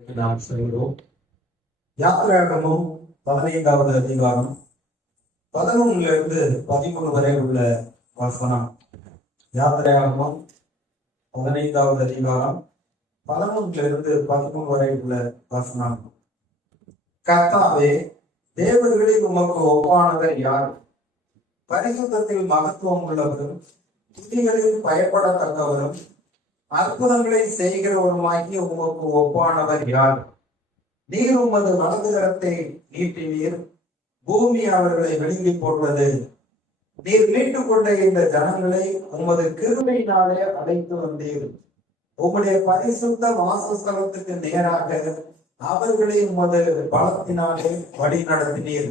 நாம் செல்கிறோம். யாத்திராகமம் 15வது அதிகாரம் 11 13 வரை உள்ள வசனம். யாத்திராகமம் 15வது அதிகாரம் 11 13 வரை உள்ள வசனம். கர்த்தாவே, தேவர்களில் உமக்கு ஒப்பானவர் யார்? பரிசுத்தத்தில் மகத்துவம் உள்ளவரும் துதிகளில் பயப்படத்தக்கவரும் அற்புதங்களை செய்கிறவருமாகிய உமக்கு ஒப்பானவர் யார்? நீர் உமது வலது கரத்தை நீட்டினீர், பூமி அவர்களை விழுங்கி போடுவது. நீர் மீட்டுக் கொண்ட இந்த ஜனங்களை உமது கிருபையினாலே அழைத்து வந்தீர். உம்முடைய பரிசுத்த வாசஸ்தலத்துக்கு நேராக அவர்களை உமது பலத்தினாலே வழி நடத்தினீர்.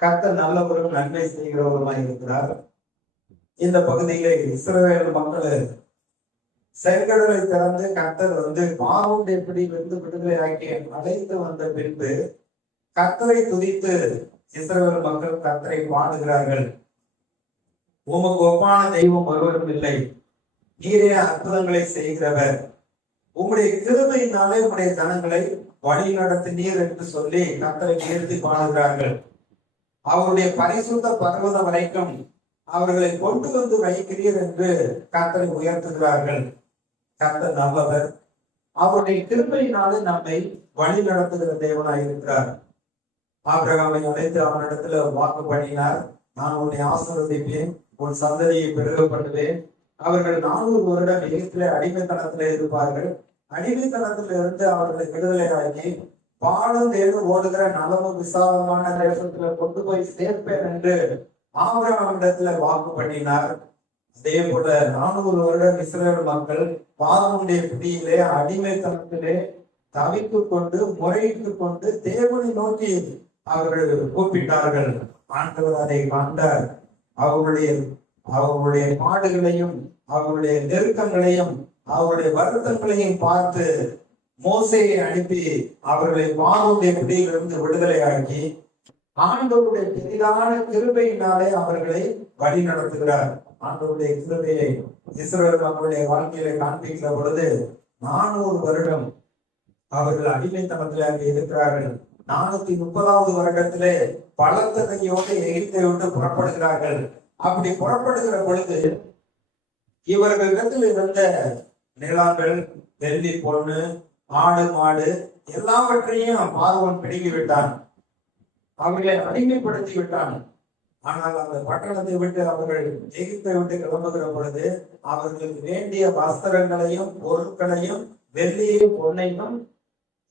கர்த்தர் நல்லவரும் நன்மை செய்கிறவருமாய் இருக்கிறார். இந்த பகுதியிலே இஸ்ரவேல் மக்கள் செங்கடலை திறந்து கர்த்தர் பாவம் பிடியிலிருந்து விடுதலை ஆக்கி அழைத்து வந்த பின்பு கர்த்தரை துதித்து இஸ்ரவேல் மக்கள் கர்த்தரை பாடுகிறார்கள். உமக்கு ஒப்பான தெய்வம் ஒருவரும் இல்லை, நீரே அற்புதங்களை செய்கிறவர். உம்முடைய கிருபையினாலே உம்முடைய ஜனங்களை வழி நடத்தினீர் என்று சொல்லி கர்த்தரை உயர்த்தி பாடுகிறார்கள். அவருடைய பரிசுத்த பர்வதம் வரைக்கும் அவர்களை கொண்டு வந்து வைக்கிறீர் என்று கர்த்தரை உயர்த்துகிறார்கள். கர்த்தர் நல்லவர், அவருடைய கிருபையினாலே நம்மை வழி நடத்துகிற தேவனாய் இருக்கிறார். ஆபிரகாமை அழைத்து அவனிடத்துல வாக்கு பண்ணினார், நான் உன்னை ஆசீர்வதிப்பேன், உன் சந்ததியை பெருக பண்ணுவேன். அவர்கள் 400 வருடம் எகிப்திலே அடிமைத்தனத்திலே இருப்பார்கள். அடிமைத்தனத்தில இருந்து அவர்களை விடுதலை ஆக்கி பாலம் தேடு ஓடுகிற நலமும் விசாலமான தேசத்துல கொண்டு போய் சேர்ப்பேன் என்று ஆபிரகாமிடத்துல வாக்கு பண்ணினார். அதே போல 400 வருடம் இஸ்ரவேல் மக்கள் பார்வோனுடைய பிடியிலே அடிமைத்தனத்திலே தவித்துக் கொண்டு முறையிட்டுக் கொண்டு தேவனை நோக்கி அவர்கள் கூப்பிட்டார்கள். ஆண்டவர் அதை கண்டார். அவர்களுடைய பாடுகளையும் அவருடைய நெருக்கங்களையும் அவருடைய வருத்தங்களையும் பார்த்து மோசேயை அனுப்பி அவர்களை பார்வோனுடைய பிடியிலிருந்து விடுதலை ஆக்கி ஆண்டவருடைய பெரிதான கிருபையினாலே அவர்களை வழி நடத்துகிறார். ஆண்டவருடைய கிருபையை இஸ்ரவேல் மக்களுடைய வாழ்க்கையில காண்பிக்கிற பொழுது 400 வருடம் அவர்கள் அடிமைத்தனத்திலே அங்கே இருக்கிறார்கள். 430வது வருடத்திலே பலத்த கையோடு எகிப்தை விட்டு புறப்படுகிறார்கள். அப்படி புறப்படுகிற பொழுது இவர்களிடத்தில் இருந்த நிலங்கள், வெள்ளி பொண்ணு, ஆடு மாடு எல்லாவற்றையும் பார்வோன் பிடுங்கி விட்டான். அவர்களை அடிமைப்படுத்தி விட்டான். ஆனால் அந்த பட்டணத்தை விட்டு அவர்கள் எகிப்தை விட்டு கிளம்புகிற பொழுது அவர்களுக்கு வேண்டிய வஸ்திரங்களையும் பொருட்களையும் வெள்ளியையும் பொன்னையும்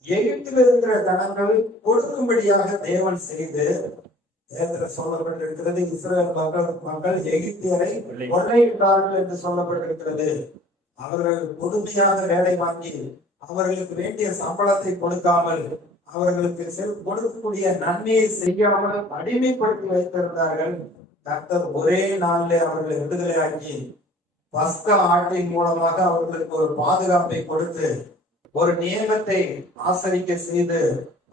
எகிப்தில் இருக்கிற ஜனங்கள் கொடுக்கும்படியாக தேவன் செய்து சொல்லப்பட்டிருக்கிறது. இஸ்ரவேல் மக்கள் எகிப்தியரை கொள்ளையிட்டார்கள் என்று சொல்லப்பட்டிருக்கிறது. அவர்கள் கொடுமையாக வேலை வாங்கி அவர்களுக்கு வேண்டிய சம்பளத்தை கொடுக்காமல் அவர்களுக்கு கொடுக்கக்கூடிய நன்மையை செய்யாமல் அடிமைப்படுத்தி வைத்திருந்தார்கள். கர்த்தர் ஒரே நாளிலே அவர்களை விடுதலையாக்கி பஸ்க ஆட்டின் மூலமாக அவர்களுக்கு ஒரு பாதுகாப்பை கொடுத்து ஒரு நியமத்தை ஆசரிக்க செய்து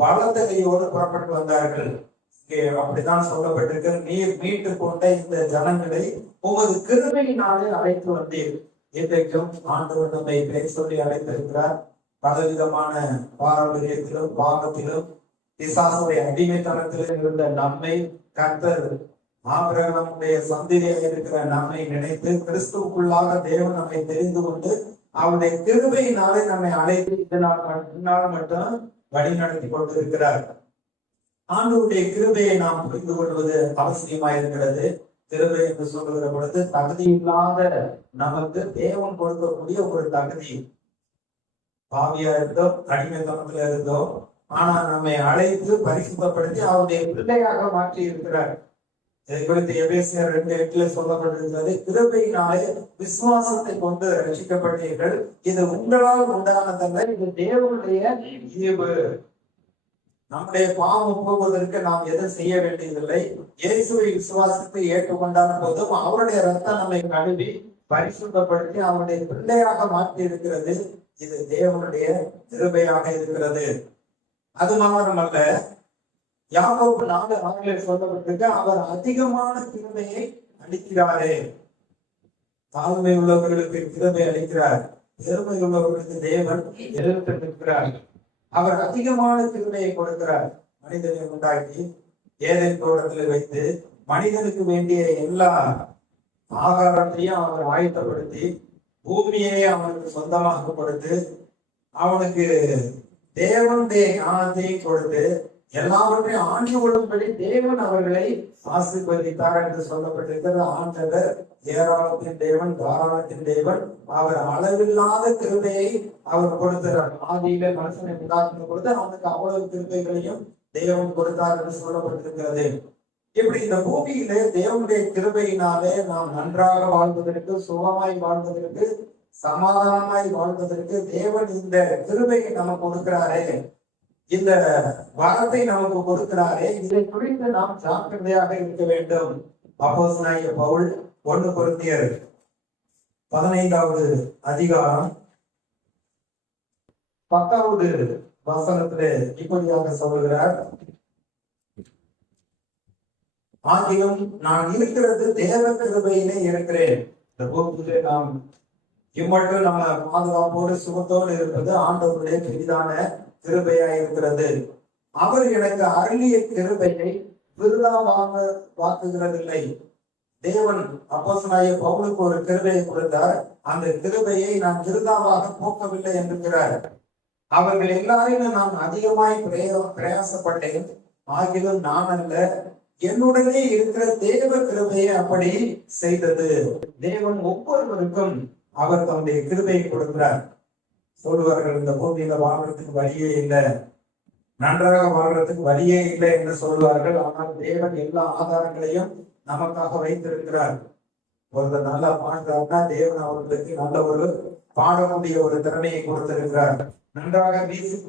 பலத்த கையோடு புறப்பட்டு வந்தார்கள். இங்கே அப்படித்தான் சொல்லப்பட்டிருக்கு, நீர் மீட்டு கொண்ட இந்த ஜனங்களை உமது கிருபையினாலே அழைத்து வந்தீர். இன்றைக்கும் ஆண்டவர் நம்மை பெயர் சொல்லி அழைத்திருக்கிறார். பலவிதமான பாரம்பரியத்திலும் பாவத்திலும் பிசாசுடைய அடிமைத்தனத்திலும் இருந்த நம்மை கர்த்தர் ஆபிரகாமுடைய சந்ததியாக இருக்கிற நம்மை நினைத்து கிறிஸ்துவுக்குள்ளாக தேவன் நம்மை தெரிந்து கொண்டு அவருடைய கிருபையினாலே நம்மை அழைத்து இதனால் மட்டும் வழி நடத்தி கொண்டிருக்கிறார். ஆண்டவருடைய கிருபையை நாம் புரிந்து கொள்வது அவசியமாயிருக்கிறது. கிருபை என்று சொல்லுகிற பொழுது தகுதி இல்லாத நமக்கு தேவன் கொடுக்கக்கூடிய ஒரு தகுதி. பாவியா இருந்தோம், அடிமைத்தனத்துல இருந்தோம், ஆனா நம்மை அழைத்து பரிசுத்தப்படுத்தி அவருடைய பிள்ளையாக மாற்றி இருக்கிறார். இதை குறித்து எபேசியர் 2:8 சொல்லப்பட்டிருக்கிறது, கிருபையினாலே விசுவாசத்தை கொண்டு ரட்சிக்கப்பட்டீர்கள், இது உங்களால் உண்டானதல்ல, இது தேவனுடைய ஈவு. நம்முடைய பாவம் போவதற்கு நாம் எதுவும் செய்ய வேண்டியதில்லை. இயேசுவை விசுவாசத்தை ஏற்றுக்கொண்டான போதும் அவருடைய ரத்தம் நம்மை கழுவி பரிசுத்தப்படுத்தி அவருடைய பிள்ளையாக மாற்றி இருக்கிறது. இது தேவனுடைய கிருபையாக இருக்கிறது. அது மாத்திரமல்ல, யாக்கோபு 4:6 சொல்லப்பட்டிருக்கு, அவர் அதிகமான கிருபையை அளிக்கிறாரே. தாழ்மை உள்ளவர்களுக்கு கிருபை அளிக்கிறார். பெருமை உள்ளவர்களுக்கு தேவன் எதிர்த்திருக்கிறார். அவர் அதிகமான கிருபையை கொடுக்கிறார். மனிதனை உண்டாக்கி ஏதேன் தோட்டத்தில் வைத்து மனிதனுக்கு வேண்டிய எல்லா ஆகாரத்தையும் அவர் ஆயத்தப்படுத்தி பூமியை அவனுக்கு சொந்தமாக கொடுத்து அவனுக்கு தேவனுடைய ஞானத்தை கொடுத்து எல்லாவற்றையும் ஆண்டு கொள்ளும்படி தேவன் அவர்களை ஆசீர்வதித்தார் என்று சொல்லப்பட்டிருக்கிறது. ஆண்டவர் ஏராளத்தின் தேவன், தாராளத்தின் தேவன். அவர் அளவில்லாத கிருபையை அவர் கொடுத்தார். ஆதியில மனுஷனை உண்டாக்குன பொழுது அவனுக்கு அவ்வளவு கிருபைகளையும் தேவன் கொடுத்தார் என்று சொல்லப்பட்டிருக்கிறது. இப்படி இந்த பூமியிலே தேவனுடைய கிருபையினாலே நாம் நன்றாக வாழ்வதற்கு, சுகமாய் வாழ்வதற்கு, சமாதானமாய் வாழ்வதற்கு தேவன் இந்த கிருபையை நமக்கு கொடுக்கிறாரே, இந்த வரத்தை நமக்கு கொடுக்கிறாரே, இதை குறித்து நாம் ஜாக்கிரதையாக இருக்க வேண்டும். அப்போஸ்தலனாகிய பவுல் 1 கொரிந்தியர் 15வது அதிகாரம் 10வது வசனத்திலே இப்படியாக சொல்கிறார், ஆகிலும் நான் இருக்கிறது தேவ கிருபையிலே இருக்கிறேன். இந்த பூமியிலே நாம் இம்மட்டும் நம்ம பாதுகாப்போடு சுகத்தோடு இருப்பது ஆண்டவருடைய பெரிதான கிருபையா இருக்கிறது. அவர் எனக்கு அருளிய கிருபையை விருதாவாக வாக்குகிறதில்லை. தேவன் அப்போஸ்தலனாகிய பவுலுக்கு ஒரு கிருபையை கொடுத்தார். அந்த கிருபையை நான் விருதாவாக போக்கவில்லை என்கிறார். அவர்கள் எல்லாரையும் நான் அதிகமாய் பிரயாசப்பட்டேன், ஆகிலும் நான் அல்ல, என்னுடனே இருக்கிற தேவ கிருபையை அப்படி செய்தது. தேவன் ஒவ்வொருவருக்கும் அவர் தன்னுடைய கிருபையை கொடுக்கிறார். சொல்லுவார்கள், இந்த பூமியில வாழ்றதுக்கு வழியே இல்லை, நன்றாக வாழ்றதுக்கு வழியே இல்லை என்று சொல்லுவார்கள். ஆனால் தேவன் எல்லா ஆதாரங்களையும் நமக்காக வைத்திருக்கிறார். ஒருத்தர் நல்லா பாடுறாருன்னா தேவன் அவர்களுக்கு நல்ல ஒரு பாடக்கூடிய ஒரு திறமையை கொடுத்திருக்கிறார். நன்றாக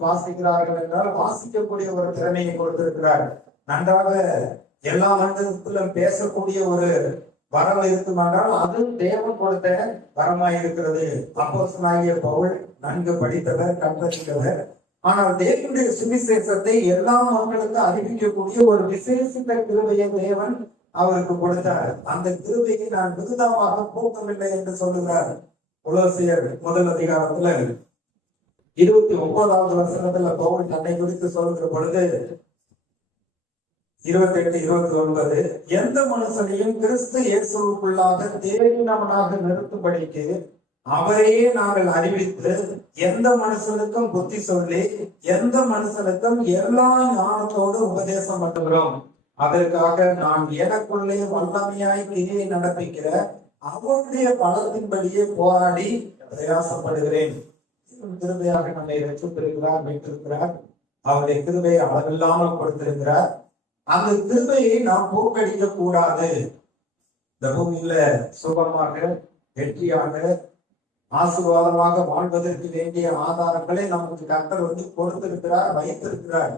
வாசிக்கிறார்கள் என்றால் வாசிக்கக்கூடிய ஒரு திறமையை கொடுத்திருக்கிறார். நன்றாக எல்லா மனிதர்களும் பேசக்கூடிய ஒரு வரம் இருக்குமானால் அதுவும் தேவன் கொடுத்த வரமாய் இருக்கிறது. அப்போஸ்தலனாகிய பவுல் நன்கு படித்தவர், கற்றறிந்தவர். ஆனால் தேவனுடைய சுவிசேஷத்தை எல்லா மக்களுக்கும் அறிவிக்கக்கூடிய ஒரு விசேஷித்த கிருபையை தேவன் அவருக்கு கொடுத்தார். அந்த கிருபையை நான் விருதமாக போக்கவில்லை என்று சொல்லுகிறார். கொலோசியர் 1 அதிகாரத்துல 29வது வசனத்துல பவுல் தன்னை குறித்து சொல்கிற பொழுது 28, 29, எந்த மனுஷனையும் கிறிஸ்து இயேசுவுக்குள்ளாக தேறினவனாக நிறுத்தும்படிக்கு அவரையே நாங்கள் அறிவித்து எந்த மனுஷனுக்கும் புத்தி சொல்லி எந்த மனுஷனுக்கும் எல்லா ஞானத்தோடு உபதேசம் பண்ணுகிறோம். அதற்காக நான் எனக்குள்ளே வல்லமையாய் கிரியை நடப்பிக்கிற அவருடைய பலத்தின்படியே போராடி பிரயாசப்படுகிறேன். கிருபையாக நம்மை ரட்சித்திருக்கிறார், மீட்டிருக்கிறார். அவருடைய கிருபையை அளவில்லாமல் கொடுத்திருக்கிறார். அந்த கிருபையை நாம் போக்கடிக்க கூடாது. இந்த பூமியில சுகமாக, வெற்றியாக, ஆசீர்வாதமாக வாழ்வதற்கு வேண்டிய ஆதாரங்களை நமக்கு கர்த்தர் கொடுத்திருக்கிறார், வைத்திருக்கிறார்.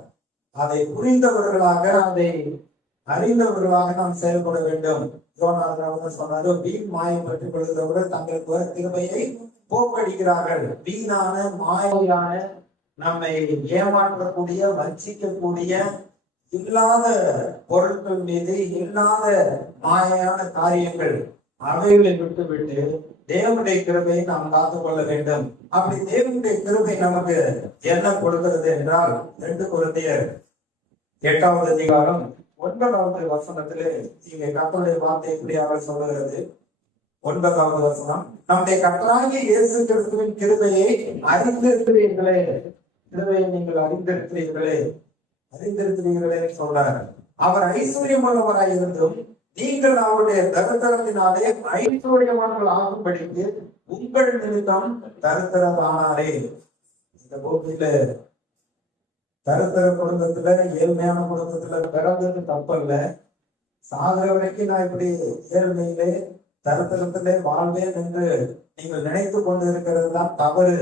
அதை புரிந்தவர்களாக, அதை அறிந்தவர்களாக நாம் செயல்பட வேண்டும். சொன்னாரு, வீண் மாயம் பெற்றுக் கொள்கிறவர்கள் தங்களுக்கு கிருபையை போக்கடிக்கிறார்கள். வீணான மாயான, நம்மை ஏமாற்றக்கூடிய, வஞ்சிக்கக்கூடிய, இல்லாத பொருட்கள் மீது இல்லாத மாயான காரியங்கள் அவைகளை விட்டுவிட்டு தேவனுடைய கிருபையை நாம் காத்துக் கொள்ள வேண்டும். அப்படி தேவனுடைய கிருபை நமக்கு என்ன கொடுக்கிறது என்றால் 2 கொரிந்தியர் 8வது அதிகாரம் 9வது வசனத்திலே இங்கே கர்த்தருடைய வார்த்தை இப்படியாக சொல்லுகிறது. 9வது வசனம், நம்முடைய கர்த்தராகிய இயேசு கிறிஸ்துவின் கிருபையை அறிந்திருக்கிறீர்களே, கிருபையை நீங்கள் அறிந்திருக்கிறீர்களே சொல்றார். அவர் ஐஸ்வர்யமானவராய் இருந்தும் நீங்கள் அவருடைய தரித்திரத்தினாலே ஐஸ்வர்யவான்கள் ஆகும்படிக்கு உங்கள் நிமித்தம் தரித்திரமானாரே. இந்த பூமியில தரித்திர குடும்பத்துல, ஏழ்மையான குடும்பத்துல பிறந்தது தப்பல்ல. சாகிற வரைக்கும் நான் இப்படி ஏழ்மையிலே தரித்திரத்திலே வாழ்வேன் என்று நீங்கள் நினைத்து கொண்டு இருக்கிறது தான் தவறு.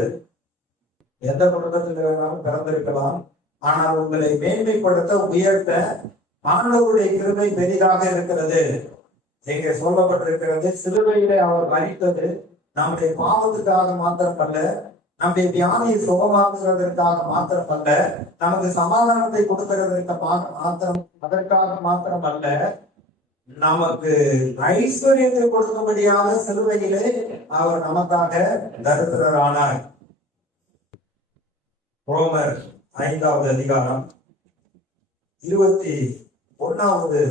எந்த குடும்பத்தில் வேணாலும் பிறந்திருக்கலாம். ஆனால் உங்களை மேன்மைப்படுத்த, உயர்த்த ஆண்டவருடைய கிருபை பெரிதாக இருக்கிறது. இங்கே சொல்லப்பட்டிருக்கிறது, சிலுவையிலே அவர் மரித்தது நம்முடைய பாவத்துக்காக மாத்திரமல்ல, நம்முடைய வியாதியை சுகமாக்குவதற்காக மாத்திரமல்ல, நமக்கு சமாதானத்தை கொடுக்கிறதற்கு அதற்காக மாத்திரமல்ல, நமக்கு ஐஸ்வர்யத்தை கொடுக்கும்படியாக சிலுவையிலே அவர் நமக்காக தரித்திரரானார். ரோமர் 5வது அதிகாரம் 21வது